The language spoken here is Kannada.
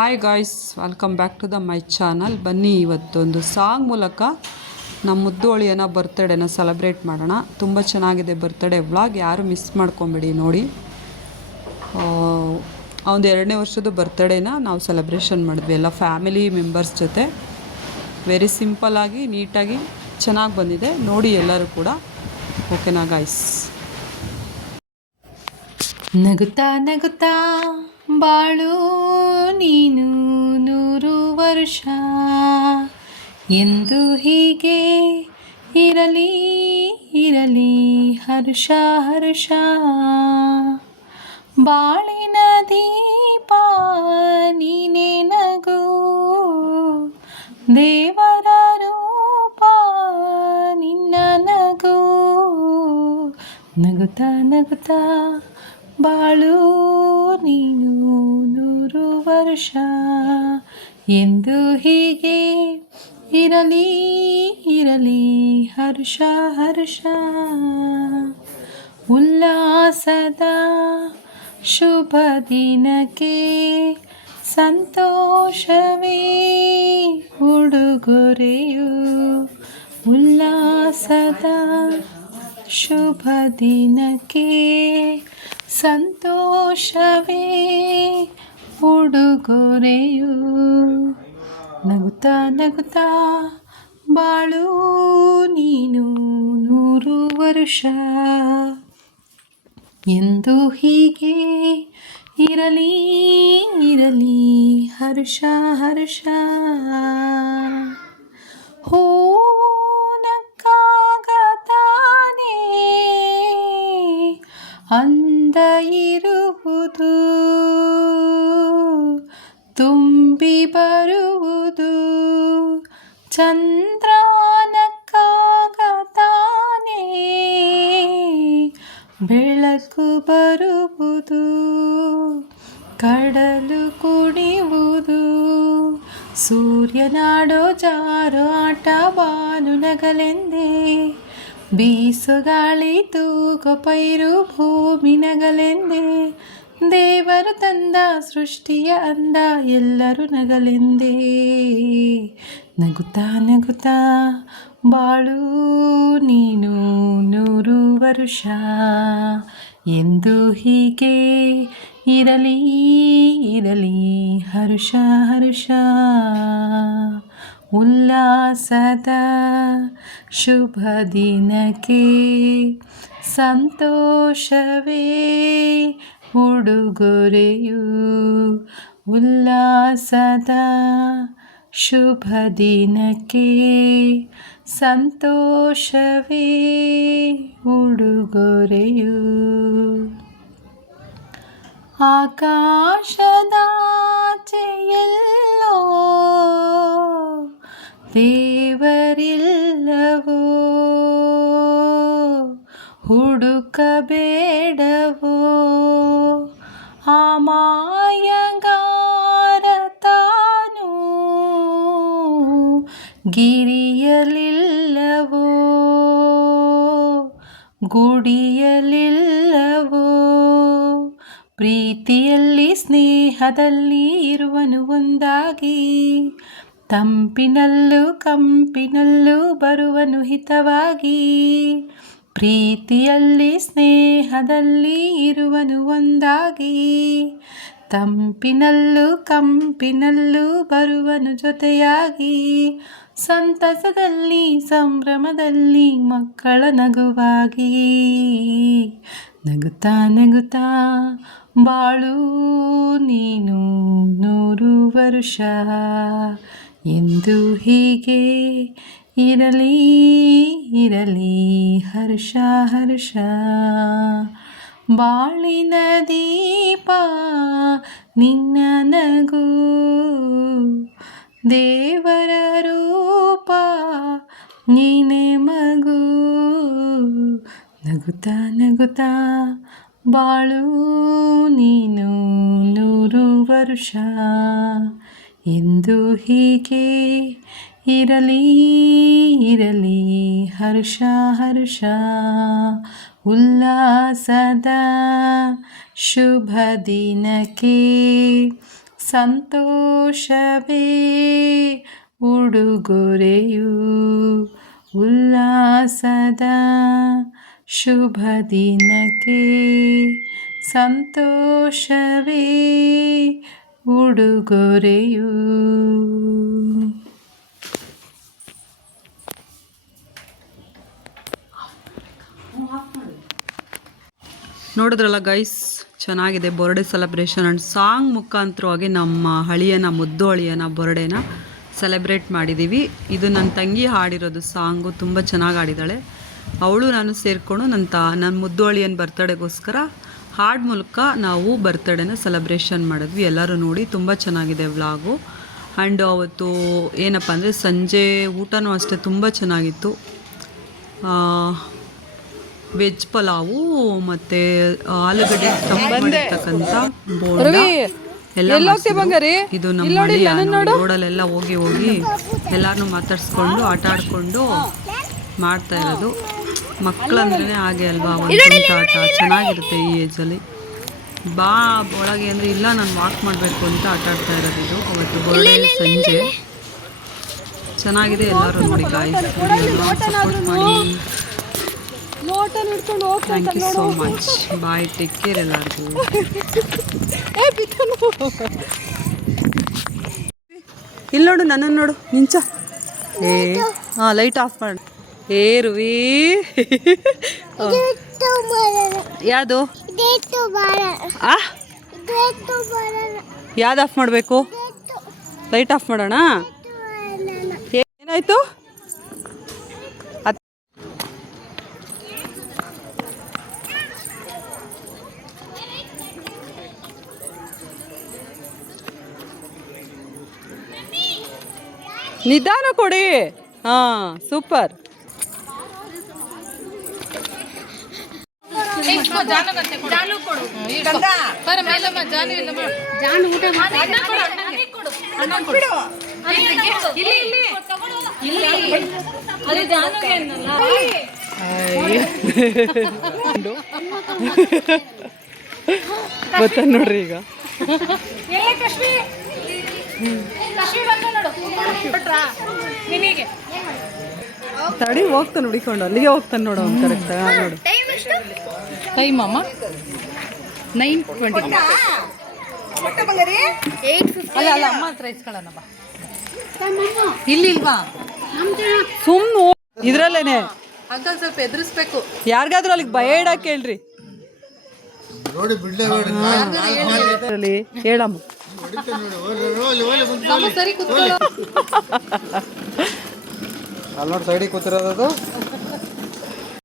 Hi guys, welcome back to the my channel. ಬನ್ನಿ ಇವತ್ತೊಂದು ಸಾಂಗ್ ಮೂಲಕ ನಮ್ಮ ಮುದ್ದೋಳಿಯನ ಬರ್ತ್ಡೇನ ಸೆಲೆಬ್ರೇಟ್ ಮಾಡೋಣ. ತುಂಬ ಚೆನ್ನಾಗಿದೆ ಬರ್ತ್ಡೇ ವ್ಲಾಗ್, ಯಾರು ಮಿಸ್ ಮಾಡ್ಕೊಂಬಿಡಿ ನೋಡಿ. ಅವನದು 2ನೇ ವರ್ಷದ ಬರ್ತ್ಡೇನ ನಾವು ಸೆಲೆಬ್ರೇಷನ್ ಮಾಡಿದ್ವಿ ಎಲ್ಲ ಫ್ಯಾಮಿಲಿ ಮೆಂಬರ್ಸ್ ಜೊತೆ. ವೆರಿ ಸಿಂಪಲ್ಲಾಗಿ ನೀಟಾಗಿ ಚೆನ್ನಾಗಿ ಬಂದಿದೆ ನೋಡಿ ಎಲ್ಲರೂ ಕೂಡ. ಓಕೆನಾ ಗಾಯ್ಸ್? ನಗುತ್ತಾ ನಗುತ್ತಾ ಬಾಳು ನೀನು 100 ವರ್ಷ, ಎಂದು ಹೀಗೆ ಇರಲಿ ಇರಲಿ ಹರ್ಷ ಹರ್ಷ. ಬಾಳಿನ ದೀಪ ನೀನೇ ನಗು, ದೇವರ ರೂಪ ನಿನ್ನ ನಗು. ನಗುತ್ತಾ ನಗುತ್ತಾ ಬಾಳು ನೀನು 100 ವರ್ಷ, ಎಂದು ಹೀಗೆ ಇರಲಿ ಇರಲಿ ಹರ್ಷ ಹರ್ಷ. ಉಲ್ಲಾಸದ ಶುಭ ದಿನಕ್ಕೆ ಸಂತೋಷವೇ ಉಡುಗೊರೆಯು. ಉಲ್ಲಾಸದ ಶುಭ ದಿನಕ್ಕೆ ಸಂತೋಷವೇ ಉಡುಗೊರೆಯು. ನಗುತ್ತಾ ನಗುತ್ತಾ ಬಾಳು ನೀನು 100 ವರ್ಷ, ಎಂದು ಹೀಗೆ ಇರಲಿ ಇರಲಿ ಹರ್ಷ ಹರ್ಷ. ಅಂದ ಇರುವುದು ತುಂಬಿ ಬರುವುದು, ಚಂದ್ರನಕ್ಕಾಗತಾನೆ ಬೆಳಕು ಬರುವುದು, ಕಡಲು ಕುಣಿಯುವುದು, ಸೂರ್ಯನಾಡೋ ಜಾರೋ ಆಟ ಬಾನು ನಗಲೆಂದೇ. ಬೀಸು ಗಾಳಿ ತೂಗೋ ಪೈರು ಭೂಮಿ ನಗಲೆಂದೇ. ದೇವರು ತಂದ ಸೃಷ್ಟಿಯ ಅಂದ ಎಲ್ಲರೂ ನಗಲೆಂದೇ. ನಗುತ್ತಾ ನಗುತ್ತಾ ಬಾಳು ನೀನು 100 ವರ್ಷ, ಎಂದು ಹೀಗೆ ಇರಲಿ ಇರಲಿ ಹರ್ಷ ಹರ್ಷ. ಉಲ್ಲಾಸದ ಶುಭ ದಿನಕ್ಕೆ ಸಂತೋಷವೇ ಉಡುಗೊರೆಯು. ಉಲ್ಲಾಸದ ಶುಭ ದಿನಕ್ಕೆ ಸಂತೋಷವೇ ಉಡುಗೊರೆಯು. ಆಕಾಶದಾಚೆ ಎಲ್ಲೋ ದೇವರಿಲ್ಲವೋ, ಹುಡುಕಬೇಡವೋ ಆ ಮಾಯಗಾರ ತಾನು ಗಿರಿಯಲಿಲ್ಲವೋ, ಗುಡಿಯಲಿಲ್ಲವೋ. ಪ್ರೀತಿಯಲ್ಲಿ ಸ್ನೇಹದಲ್ಲಿ ಇರುವನು ಒಂದಾಗಿ, ತಂಪಿನಲ್ಲೂ ಕಂಪಿನಲ್ಲೂ ಬರುವನು ಹಿತವಾಗಿ. ಪ್ರೀತಿಯಲ್ಲಿ ಸ್ನೇಹದಲ್ಲಿ ಇರುವನು ಒಂದಾಗಿ, ತಂಪಿನಲ್ಲೂ ಕಂಪಿನಲ್ಲೂ ಬರುವನು ಜೊತೆಯಾಗಿ. ಸಂತಸದಲ್ಲಿ ಸಂಭ್ರಮದಲ್ಲಿ ಮಕ್ಕಳ ನಗುವಾಗಿ. ನಗುತ್ತಾ ನಗುತ್ತಾ ಬಾಳು ನೀನು 100 ವರ್ಷ, ಎಂದು ಹೀಗೆ ಇರಲಿ ಇರಲಿ ಹರ್ಷ ಹರ್ಷ. ಬಾಳಿನ ದೀಪ ನಿನ್ನ ನಗು, ದೇವರ ರೂಪ ನೀನೆ ಮಗು. ನಗುತ್ತಾ ನಗುತ್ತಾ ಬಾಳು ನೀನು 100 ವರ್ಷ, ಎಂದು ಹೀಗೆ ಇರಲಿ ಇರಲಿ ಹರ್ಷ ಹರ್ಷ. ಉಲ್ಲಾಸದ ಶುಭ ದಿನಕ್ಕೆ ಸಂತೋಷವೇ ಉಡುಗೊರೆಯು ಉಲ್ಲಾಸದ ಶುಭ ದಿನಕ್ಕೆ ಸಂತೋಷವೇ ಉಡುಗೊರೆಯು. ನೋಡಿದ್ರಲ್ಲ ಗೈಸ್, ಚೆನ್ನಾಗಿದೆ ಬರ್ಡೇ ಸೆಲೆಬ್ರೇಷನ್ ಆ್ಯಂಡ್ ಸಾಂಗ್ ಮುಖಾಂತರವಾಗಿ ನಮ್ಮ ಮುದ್ದು ಅಳಿಯನ ಬರ್ಡೇನ ಸೆಲೆಬ್ರೇಟ್ ಮಾಡಿದ್ದೀವಿ. ಇದು ನನ್ನ ತಂಗಿ ಹಾಡಿರೋದು ಸಾಂಗು, ತುಂಬ ಚೆನ್ನಾಗಿ ಹಾಡಿದ್ದಾಳೆ. ಅವಳು ನಾನು ಸೇರಿಕೊಂಡು ನನ್ನ ಮುದ್ದು ಅಳಿಯನ ಬರ್ತಡೇಗೋಸ್ಕರ ಹಾಡು ಮೂಲಕ ನಾವು ಬರ್ತಡೇನ ಸೆಲೆಬ್ರೇಷನ್ ಮಾಡಿದ್ವಿ. ಎಲ್ಲರೂ ನೋಡಿ ತುಂಬ ಚೆನ್ನಾಗಿದೆ ವ್ಲಾಗು. ಆ್ಯಂಡ್ ಅವತ್ತು ಏನಪ್ಪ ಅಂದರೆ ಸಂಜೆ ಊಟನೂ ಅಷ್ಟೇ ತುಂಬ ಚೆನ್ನಾಗಿತ್ತು. ವೆಜ್ ಪಲಾವು ಮತ್ತು ಆಲೂಗಡ್ಡೆ ಮಾಡಿರ್ತಕ್ಕಂಥ ಬೋಂಡ ಎಲ್ಲ ಇದು ನಮ್ಮ ರೋಡಲ್ಲೆಲ್ಲ ಹೋಗಿ ಎಲ್ಲರನ್ನೂ ಮಾತಾಡಿಸ್ಕೊಂಡು ಆಟ ಆಡಿಕೊಂಡು ಮಾಡ್ತಾ ಇರೋದು. ಮಕ್ಕಳಂದ್ರೇ ಹಾಗೆ ಅಲ್ವಾ, ಒಂದು ಆಟ ಚೆನ್ನಾಗಿರುತ್ತೆ ಈ ಏಜಲ್ಲಿ. ಬಾ ಒಳಗೆ ಅಂದರೆ ಇಲ್ಲ ನಾನು ವಾಕ್ ಮಾಡಬೇಕು ಅಂತ ಆಟ ಆಡ್ತಾ ಇರೋದು. ಇದು ಅವತ್ತು ಬರ್ಡೇ ಸಂಜೆ ಚೆನ್ನಾಗಿದೆ. ಎಲ್ಲರೂ ನೋಡಿ ಗಾಯ್ಸ್, ಸಪೋರ್ಟ್ ಮಾಡಿ. Thank you so much. Bye, take care ಎಲ್ಲರಿಗೂ. ಇಲ್ಲಿ ನೋಡು, ನನ್ನನ್ನು ನೋಡು, ನಿಂಚ. ಹಾಂ, ಲೈಟ್ ಆಫ್ ಮಾಡಿ. ಏರುವಿ ಯಾವುದು ಯಾವ್ದು ಆಫ್ ಮಾಡಬೇಕು? ಲೈಟ್ ಆಫ್ ಮಾಡೋಣ. ಏನಾಯ್ತು? ನಿಧಾನ ಕೊಡಿ. ಹಾಂ, ಸೂಪರ್. ಗೊತ್ತ ನೋಡ್ರಿ ಈಗ. ತಡಿ, ಹೋಗ್ತಾನೆ ಹುಡಿಕೊಂಡು, ಅಲ್ಲಿಗೆ ಹೋಗ್ತಾನೆ ನೋಡು ಅವ್ನು. ಕರೆಕ್ಟ್ ನೋಡು ಟೈಮ್ ಅಮ್ಮ 9:20. ಅಲ್ಲ ಅಮ್ಮ ಹತ್ರ ಇಸ್ಕೊಳ್ಳೋಣ ಬಾ. ಇಲ್ವಾ ಸುಮ್ಮನೆ ಇದ್ರಲ್ಲೇನೆ ಅಂಕಲ್ ಸ್ವಲ್ಪ ಎದುರಿಸ್ಬೇಕು. ಯಾರಿಗಾದ್ರೂ ಅಲ್ಲಿಗೆ ಭಯ ಇಡಕ್ಕೆ ಹೇಳ್ರಿ. ಹೇಳಮ್ಮ ಸರಿ ಕೂತ್ಕೊಳ್ಳೋ. ಅಲ್ಲಿ ನೋಡಿ ಸೈಡಿಗೆ ಕೂತಿರೋದು.